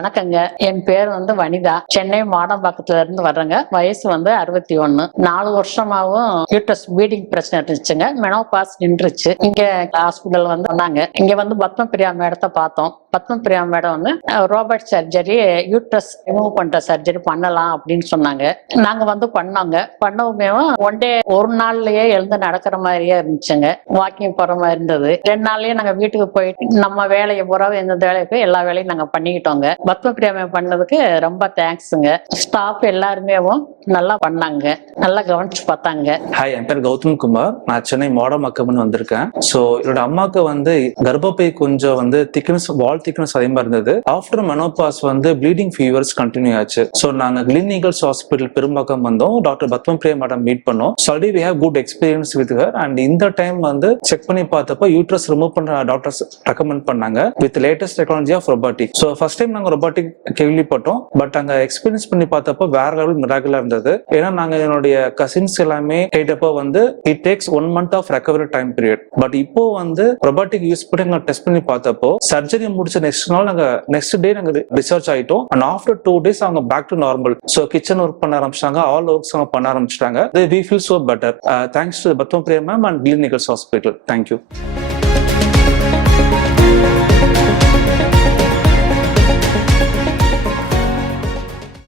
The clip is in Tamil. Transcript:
வணக்கங்க. என் பேர் வனிதா. சென்னை மாடம்பாக்கத்துல இருந்து வர்றேங்க. வயசு 61. 4 வருஷமாவும் யூட்ரஸ் பீடிங் பிரச்சனை இருந்துச்சுங்க. மெனோபாஸ் நின்றுச்சு. இங்க ஹாஸ்பிட்டல் வந்தாங்க. இங்க பத்மபிரியா மேடத்தை பார்த்தோம். Padmapriya madam robot surgery, uterus remove பண்ற சர்ஜரி பண்ணலாம் அப்படின்னு சொன்னாங்க. நாங்க பண்ணோங்க. பண்ணவுமே ஒன் டே, ஒரு நாள்லயே எழுந்து நடக்கிற மாதிரியே இருந்துச்சுங்க. வாக்கிங் போற மாதிரி இருந்தது. 2 நாள்லயே நாங்க வீட்டுக்கு போயிட்டு நம்ம வேலையை பூரா எந்த வேலைக்கு எல்லா வேலையும் நாங்க பண்ணிக்கிட்டோங்க. பத்மபிரியா மேம் பண்ணதுக்கு ரொம்ப தேங்க்ஸுங்க. ஸ்டாஃப் எல்லாருமே நல்லா பண்ணாங்க, நல்லா கவனிச்சு பார்த்தாங்க. ஹாய், என் பேர் கௌதம் குமார். நான் சென்னை மாடம்பாக்கம் வந்திருக்கேன். ஸோ என்னோட அம்மாவுக்கு கர்ப்பப்பை கொஞ்சம் திக்னஸ், வால் திக்னஸ் அதிகமா இருந்தது. After menopause bleeding fevers continue ஆச்சு. ஸோ நாங்க கிளினிக்கல்ஸ் ஹாஸ்பிட்டல் பெரும்பாக்கம் வந்தோம். டாக்டர் பத்மபிரியா மேடம் மீட் பண்ணோம். Already we have good experience with her. And இந்த டைம் செக் பண்ணி பார்த்தப்போ யூட்ரஸ் ரிமூவ் பண்ற டாக்டர்ஸ் ரெக்கமெண்ட் பண்ணாங்க with latest technology of robotic. So first time நாங்க ரொபாட்டிக் கேள்விப்பட்டோம். பட் அங்க எக்ஸ்பீரியன்ஸ் பண்ணி பார்த்தப்போ வேற லெவல் மிராக்கிளா இருந்தது. ஏன்னா நாங்க என்னுடைய கசின்ஸ் எல்லாமே கேட்டப்போ it takes 1 month of recovery time period. But இப்போ ரொபாட்டிக் யூஸ் பண்ணி நாங்க டெஸ்ட் பண்ணி பார்த்தப்போ சர்ஜரி முடிச்ச நெக்ஸ்ட் டே நாங்க டிஸ்சார்ஜ் ஆயிட்டோம். அண்ட் ஆஃப்டர் 2 days அவங்க back to normal. So kitchen work பண்ண ஆரம்பிச்சாங்க, ஆல் ஒர்க்ஸ் அவங்க பண்ண ஆரம்பிச்சிட்டாங்க. We feel so better. Thanks to Padmapriya ma'am and Clinicals hospital. Thank you.